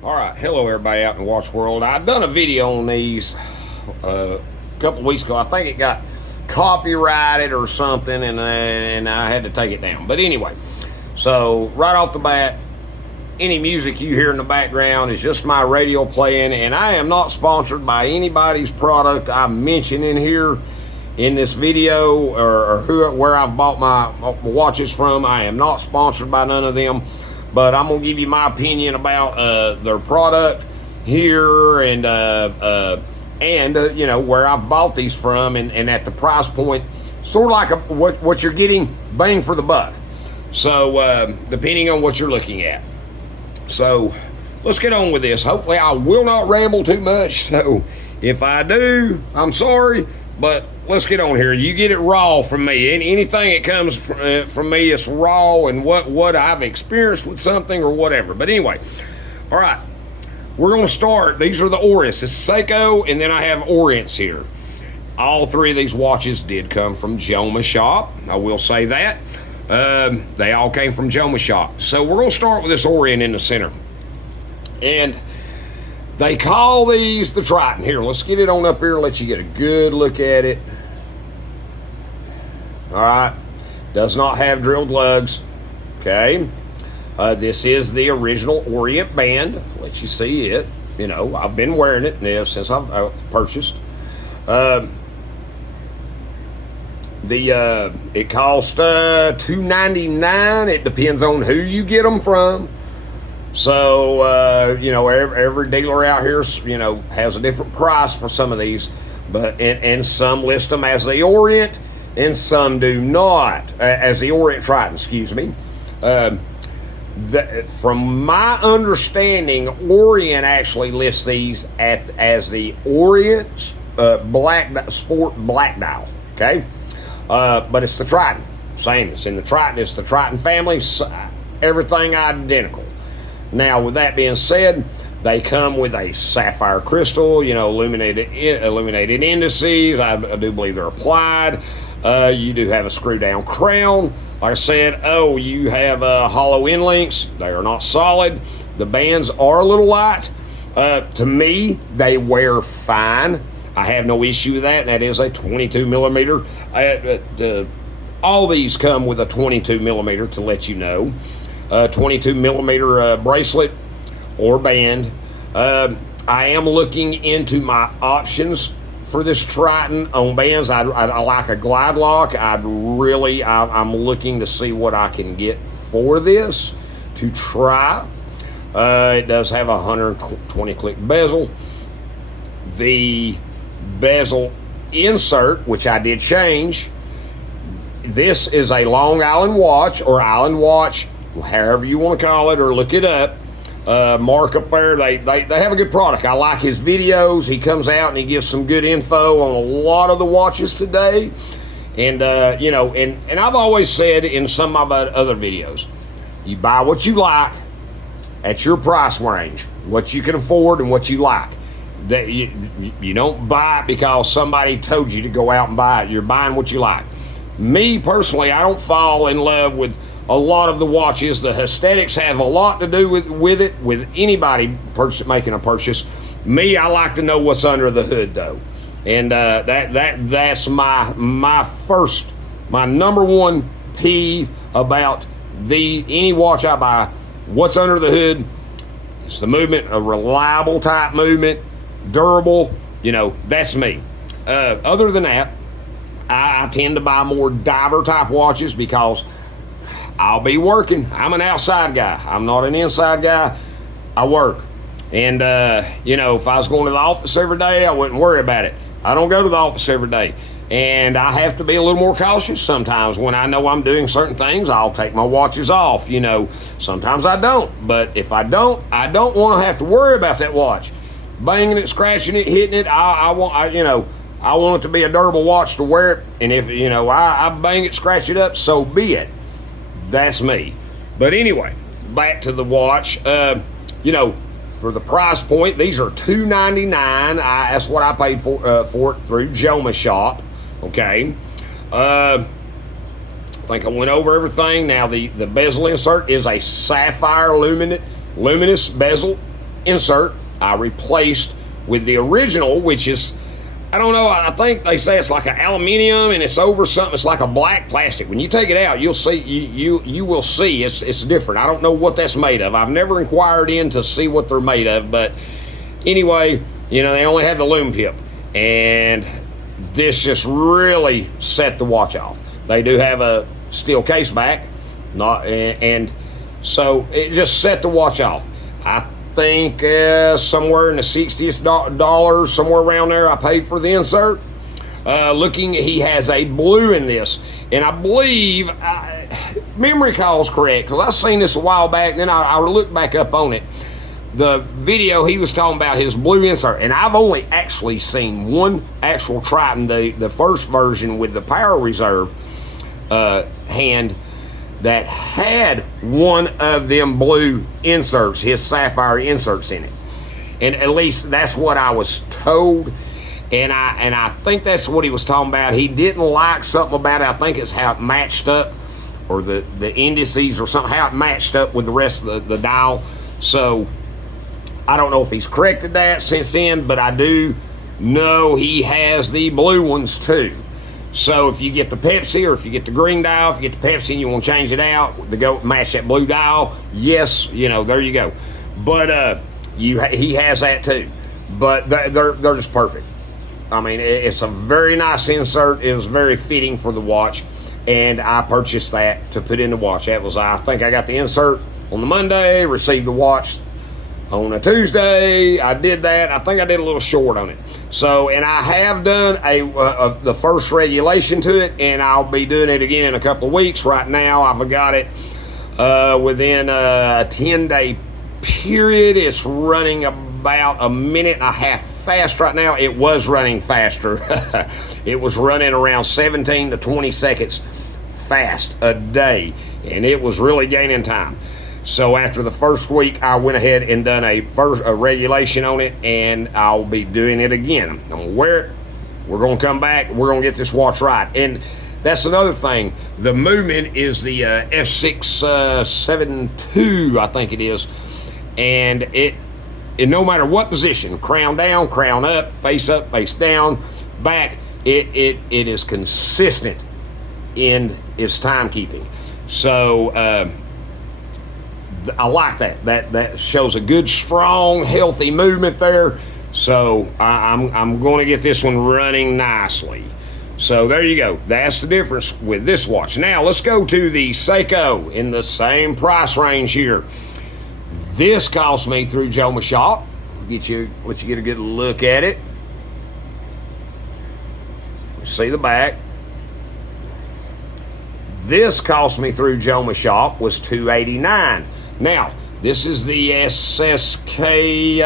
All right, hello everybody out in the watch world. I've done a video on these a couple of weeks ago. I think it got copyrighted or something, and I had to take it down. But anyway, so right off the bat, any music you hear in the background is just my radio playing, and I am not sponsored by anybody's product I mention in here in this video or where I've bought my watches from. I am not sponsored by none of them. But I'm going to give you my opinion about their product here and you know, where I've bought these from and at the price point, sort of like what you're getting bang for the buck. So depending on what you're looking at. So let's get on with this. Hopefully I will not ramble too much. So if I do, I'm sorry. But let's get on here. You get it raw from me. Anything that comes from me is raw and what I've experienced with something or whatever. But anyway, all right. We're going to start. These are the Orients. It's Seiko, and then I have Orients here. All three of these watches did come from Joma Shop. I will say that. They all came from Joma Shop. So we're going to start with this Orient in the center. And they call these the Triton. Here, let's get it on up here, let you get a good look at it. All right. Does not have drilled lugs. Okay. This is the original Orient band. Let you see it. You know, I've been wearing it now since I've purchased. It costs $299. It depends on who you get them from. So, you know, every dealer out here, you know, has a different price for some of these, but and some list them as the Orient, and some do not, as the Orient Triton, excuse me. From my understanding, Orient actually lists these as the Orient Sport Black Dial, okay? But it's the Triton, same. It's in the Triton. It's the Triton family. Everything identical. Now, with that being said, they come with a sapphire crystal, you know, illuminated indices. I do believe they're applied. You do have a screw down crown. Like I said, you have hollow end links. They are not solid. The bands are a little light. To me, they wear fine. I have no issue with that. That is a 22 millimeter. All these come with a 22 millimeter, to let you know. 22 millimeter bracelet or band. I am looking into my options for this Triton on bands. I like a glide lock. I'm looking to see what I can get for this to try. It does have a 120 click bezel. The bezel insert, which I did change. This is a Long Island watch or Island watch, however you want to call it, or look it up. Mark up there, they have a good product. I like his videos. He comes out and he gives some good info on a lot of the watches today. And you know, and I've always said in some of my other videos, you buy what you like at your price range, what you can afford and what you like. That you don't buy it because somebody told you to go out and buy it. You're buying what you like. Me personally, I don't fall in love with a lot of the watches. The aesthetics have a lot to do with it, with anybody making a purchase. Me, I like to know what's under the hood though, and that's my number one peeve about any watch I buy. What's under the hood? It's the movement, a reliable type movement, durable. You know, that's me. Other than that, I tend to buy more diver type watches because I'll be working. I'm an outside guy. I'm not an inside guy. I work. And, you know, if I was going to the office every day, I wouldn't worry about it. I don't go to the office every day. And I have to be a little more cautious sometimes. When I know I'm doing certain things, I'll take my watches off. You know, sometimes I don't. But if I don't want to have to worry about that watch. Banging it, scratching it, hitting it. I want it to be a durable watch to wear it. And if, you know, I bang it, scratch it up, so be it. That's me. But anyway, back to the watch. You know, for the price point, these are $299. That's what I paid for it through Joma Shop. Okay. I think I went over everything. Now the bezel insert is a sapphire luminous bezel. insert I replaced with the original, which is, I don't know, I think they say it's like an aluminum and it's over something. It's like a black plastic. When you take it out, you'll see, you will see it's different. I don't know what that's made of. I've never inquired in to see what they're made of, but anyway, you know, they only have the loom tip, and this just really set the watch off. They do have a steel case back, and so it just set the watch off. I think somewhere in the $60s, somewhere around there, I paid for the insert. Looking, he has a blue in this, and I believe, memory calls correct, because I seen this a while back, and then I looked back up on it. The video, he was talking about his blue insert, and I've only actually seen one actual Triton, the first version with the power reserve hand, that had one of them blue inserts, his sapphire inserts in it. And at least that's what I was told. And I think that's what he was talking about. He didn't like something about it. I think it's how it matched up, or the indices or something, how it matched up with the rest of the dial. So I don't know if he's corrected that since then, but I do know he has the blue ones too. So if you get the Pepsi, or if you get the green dial, if you get the Pepsi and you want to change it out to go match that blue dial, yes, you know, there you go. But he has that too. But they're just perfect. I mean, it's a very nice insert. It was very fitting for the watch, and I purchased that to put in the watch. That was, I think I got the insert on the Monday, received the watch on a Tuesday. I did that. I think I did a little short on it. So, and I have done the first regulation to it, and I'll be doing it again in a couple of weeks. Right now, I've got it within a 10-day period. It's running about a minute and a half fast right now. It was running faster. It was running around 17 to 20 seconds fast a day, and it was really gaining time. So after the first week, I went ahead and done a regulation on it, and I'll be doing it again. I'm gonna wear it. We're gonna come back. We're gonna get this watch right. And that's another thing. The movement is the F672, I think it is, and it no matter what position, crown down, crown up, face down, back, it is consistent in its timekeeping. So. I like that. That shows a good, strong, healthy movement there. So I'm going to get this one running nicely. So there you go. That's the difference with this watch. Now let's go to the Seiko in the same price range here. This cost me through Joe Mashop. Let you get a good look at it. See the back. This cost me through Joe Mashop was $289. Now, this is the SSK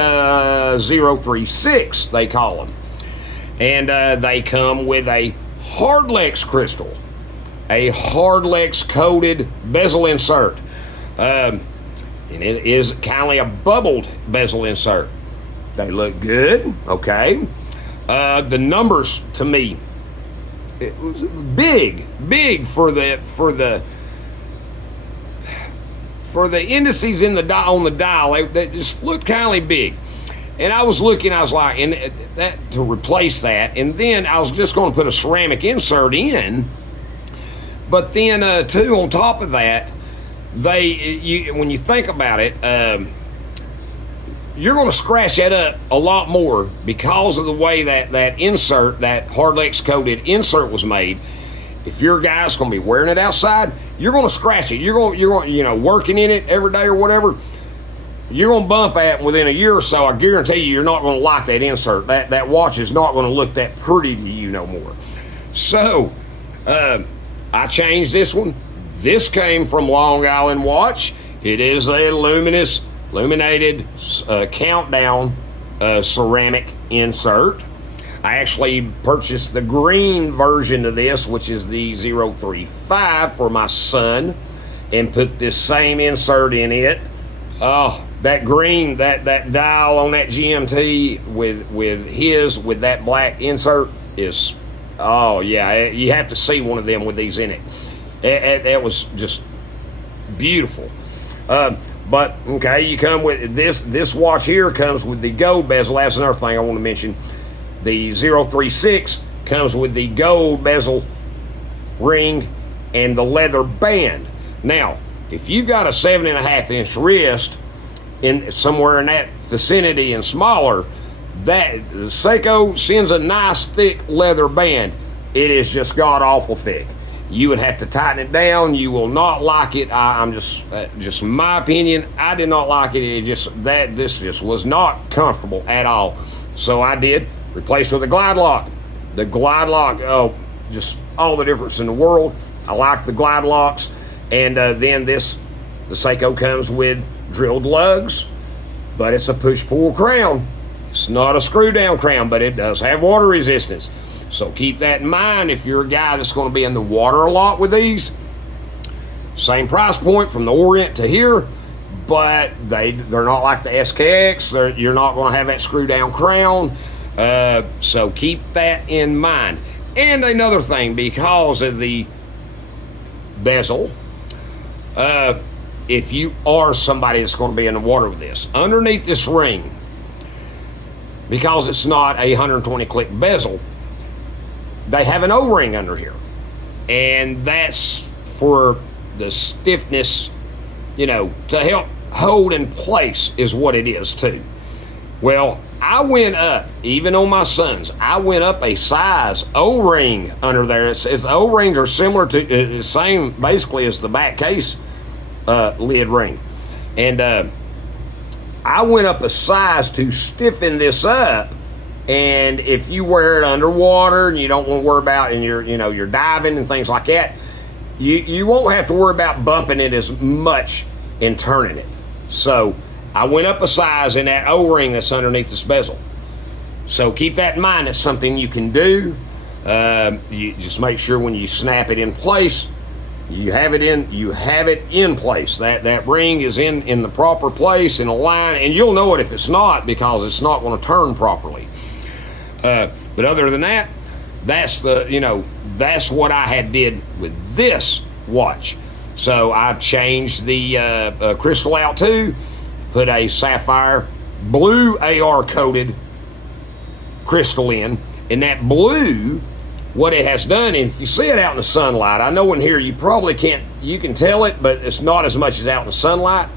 036, they call them. And they come with a Hardlex crystal, a Hardlex coated bezel insert. And it is kindly a bubbled bezel insert. They look good, okay. The numbers, to me, it was big for the indices in the dial, on the dial. They just looked kind of big. And I was looking, I was like, and that to replace that, and then I was just going to put a ceramic insert in. But then too, on top of that, when you think about it, you're going to scratch that up a lot more because of the way that insert, that Hardlex coated insert was made. If your guy's going to be wearing it outside, you're going to scratch it. You're going, you know, working in it every day or whatever. You're going to bump at it within a year or so. I guarantee you're not going to like that insert. That watch is not going to look that pretty to you no more. So, I changed this one. This came from Long Island Watch. It is a illuminated countdown ceramic insert. I actually purchased the green version of this, which is the 035 for my son, and put this same insert in it. Oh, that green, that dial on that GMT with that black insert is, oh yeah, you have to see one of them with these in it. That was just beautiful. But okay, you come with this watch here comes with the gold bezel. That's another thing I want to mention. The 036 comes with the gold bezel ring and the leather band. Now, if you've got a 7.5-inch wrist in somewhere in that vicinity and smaller, that Seiko sends a nice thick leather band. It is just god awful thick. You would have to tighten it down. You will not like it. I'm just my opinion. I did not like it. This just was not comfortable at all. So I did replace with a glide lock. The glide lock, oh, just all the difference in the world. I like the glide locks. And then the Seiko comes with drilled lugs, but it's a push-pull crown. It's not a screw-down crown, but it does have water resistance. So keep that in mind if you're a guy that's going to be in the water a lot with these. Same price point from the Orient to here, but they're not like the SKX. You're not going to have that screw-down crown. So keep that in mind. And another thing, because of the bezel, if you are somebody that's going to be in the water with this, underneath this ring, because it's not a 120 click bezel, they have an O-ring under here, and that's for the stiffness, to help hold in place is what it is too. Well, I went up, even on my sons, I went up a size O-ring under there. It's O-rings are similar to the same basically as the back case lid ring, and I went up a size to stiffen this up. And if you wear it underwater and you don't want to worry about, and you're diving and things like that, you won't have to worry about bumping it as much and turning it. So I went up a size in that O-ring that's underneath this bezel. So keep that in mind. It's something you can do. You just make sure when you snap it in place, you have it in place. That ring is in the proper place, in a line, and you'll know it if it's not, because it's not going to turn properly. But other than that, that's what I had did with this watch. So I changed the crystal out too, put a sapphire blue AR coated crystal in, and that blue, what it has done, and if you see it out in the sunlight, I know in here you probably can't, you can tell it, but it's not as much as out in the sunlight.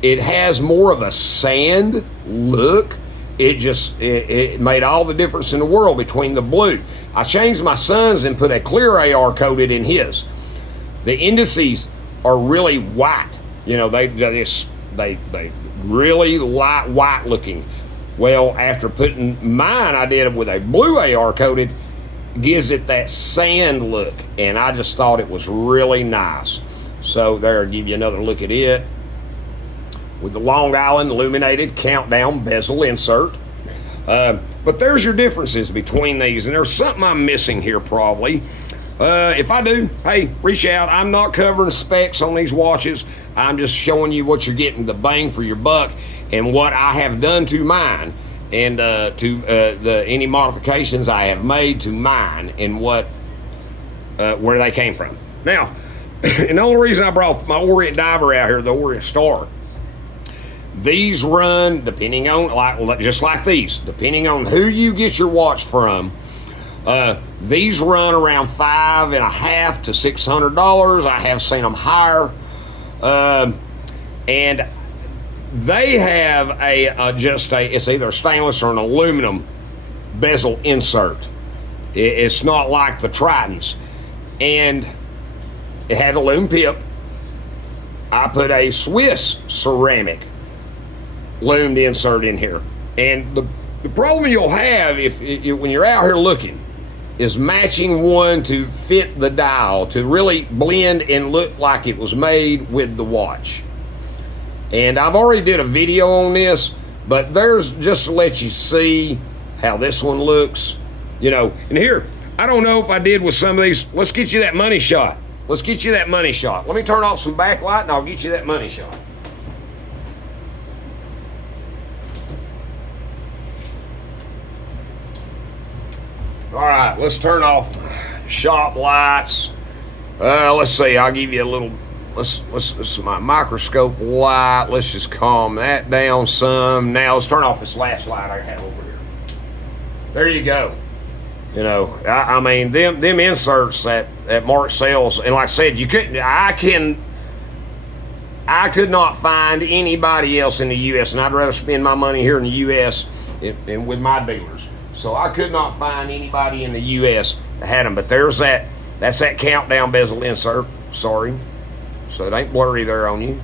It has more of a sand look. It made all the difference in the world between the blue. I changed my son's and put a clear AR coated in his. The indices are really white. They really light white looking. Well, after putting mine, I did it with a blue AR coated, gives it that sand look, and I just thought it was really nice. So there, I'll give you another look at it with the Long Island illuminated countdown bezel insert. But there's your differences between these, and there's something I'm missing here probably. If I do, hey, reach out. I'm not covering specs on these watches. I'm just showing you what you're getting, the bang for your buck, and what I have done to mine, and any modifications I have made to mine, and where they came from. Now, and the only reason I brought my Orient diver out here, the Orient Star, these run, depending on, just like these, depending on who you get your watch from, these run around $550 to $600. I have seen them higher, and they have it's either a stainless or an aluminum bezel insert. It's not like the Tritons, and it had a loom pip. I put a Swiss ceramic loomed insert in here, and the problem you'll have when you're out here looking is matching one to fit the dial, to really blend and look like it was made with the watch. And I've already did a video on this, but there's just to let you see how this one looks, and here, I don't know if I did with some of these. Let's get you that money shot. Let me turn off some backlight and I'll get you that money shot. All right, let's turn off shop lights. Let's see, I'll give you a little, let's my microscope light. Let's just calm that down some. Now let's turn off this last light I have over here. There you go. You know, I mean, them inserts that Mark sells, and like I said, I could not find anybody else in the U.S., and I'd rather spend my money here in the U.S. and with my dealers. So I could not find anybody in the U.S. that had them. But that's that countdown bezel insert. Sorry. So it ain't blurry there on you.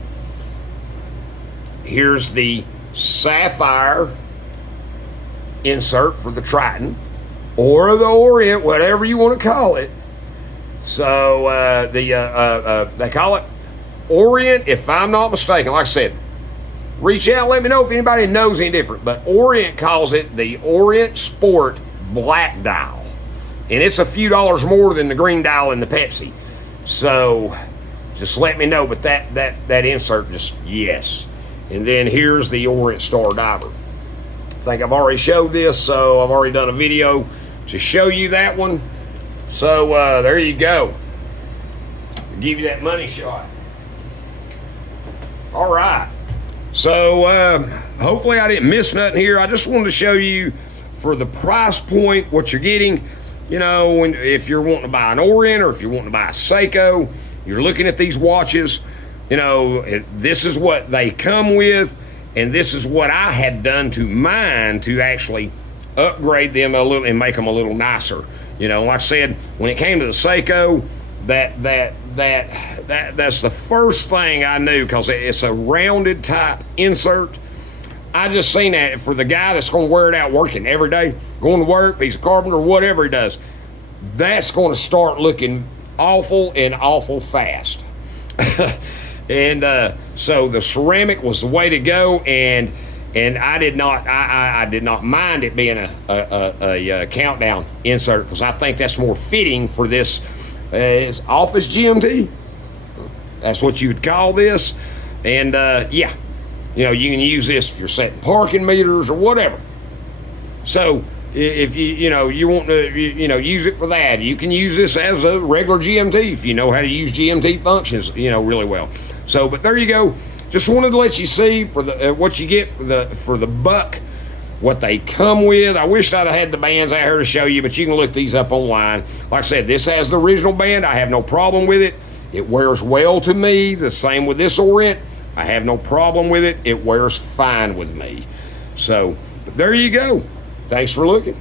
Here's the sapphire insert for the Triton, or the Orient, whatever you want to call it. So they call it Orient, if I'm not mistaken. Like I said, reach out, let me know if anybody knows any different. But Orient calls it the Orient Sport Black Dial, and it's a few dollars more than the green dial in the Pepsi. So just let me know. But that insert, just yes. And then here's the Orient Star Diver. I think I've already showed this, so I've already done a video to show you that one. So there you go. Give you that money shot. All right. So hopefully I didn't miss nothing here. I just wanted to show you for the price point what you're getting. You know, if you're wanting to buy an Orient or if you're wanting to buy a Seiko, you're looking at these watches. You know, this is what they come with, and this is what I had done to mine to actually upgrade them a little and make them a little nicer. You know, like I said, when it came to the Seiko, that's the first thing I knew, because it's a rounded type insert. I just seen that for the guy that's going to wear it out working every day, going to work, if he's a carpenter, whatever he does, that's going to start looking awful and awful fast. And so the ceramic was the way to go, and I did not mind it being a countdown insert, because I think that's more fitting for this it's office GMT. That's what you would call this. And yeah, you know, you can use this if you're setting parking meters or whatever. So if you want to use it for that, you can use this as a regular GMT if you know how to use GMT functions really well. So, but there you go. Just wanted to let you see for the what you get for the buck, what they come with. I wish I'd have had the bands out here to show you, but you can look these up online. Like I said, this has the original band. I have no problem with it. It wears well to me. The same with this Orient. I have no problem with it. It wears fine with me. So, but there you go. Thanks for looking.